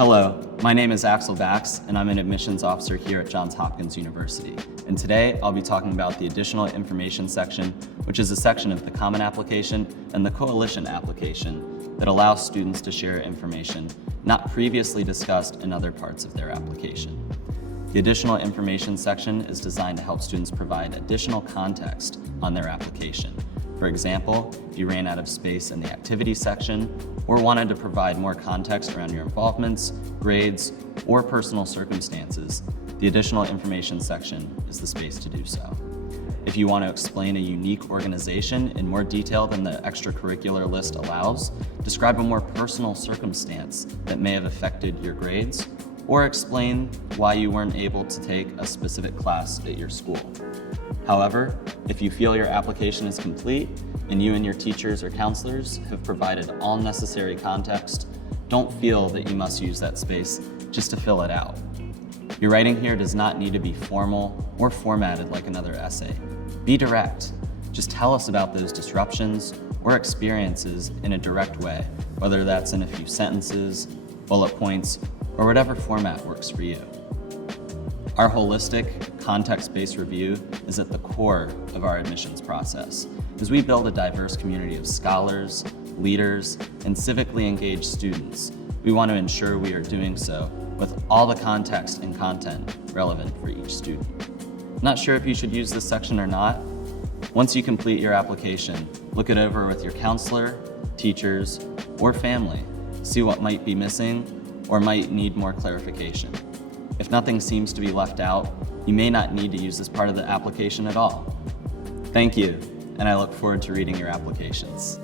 Hello, my name is Axel Bax, and I'm an admissions officer here at Johns Hopkins University. And today, I'll be talking about the additional information section, which is a section of the Common Application and the Coalition Application that allows students to share information not previously discussed in other parts of their application. The additional information section is designed to help students provide additional context on their application. For example, if you ran out of space in the activities section or wanted to provide more context around your involvements, grades, or personal circumstances, the additional information section is the space to do so. If you want to explain a unique organization in more detail than the extracurricular list allows, describe a more personal circumstance that may have affected your grades, or explain why you weren't able to take a specific class at your school. However, if you feel your application is complete and you and your teachers or counselors have provided all necessary context, don't feel that you must use that space just to fill it out. Your writing here does not need to be formal or formatted like another essay. Be direct. Just tell us about those disruptions or experiences in a direct way, whether that's in a few sentences, bullet points, or whatever format works for you. Our holistic, context-based review is at the core of our admissions process. As we build a diverse community of scholars, leaders, and civically engaged students, we want to ensure we are doing so with all the context and content relevant for each student. Not sure if you should use this section or not? Once you complete your application, look it over with your counselor, teachers, or family. See what might be missing or might need more clarification. If nothing seems to be left out, you may not need to use this part of the application at all. Thank you, and I look forward to reading your applications.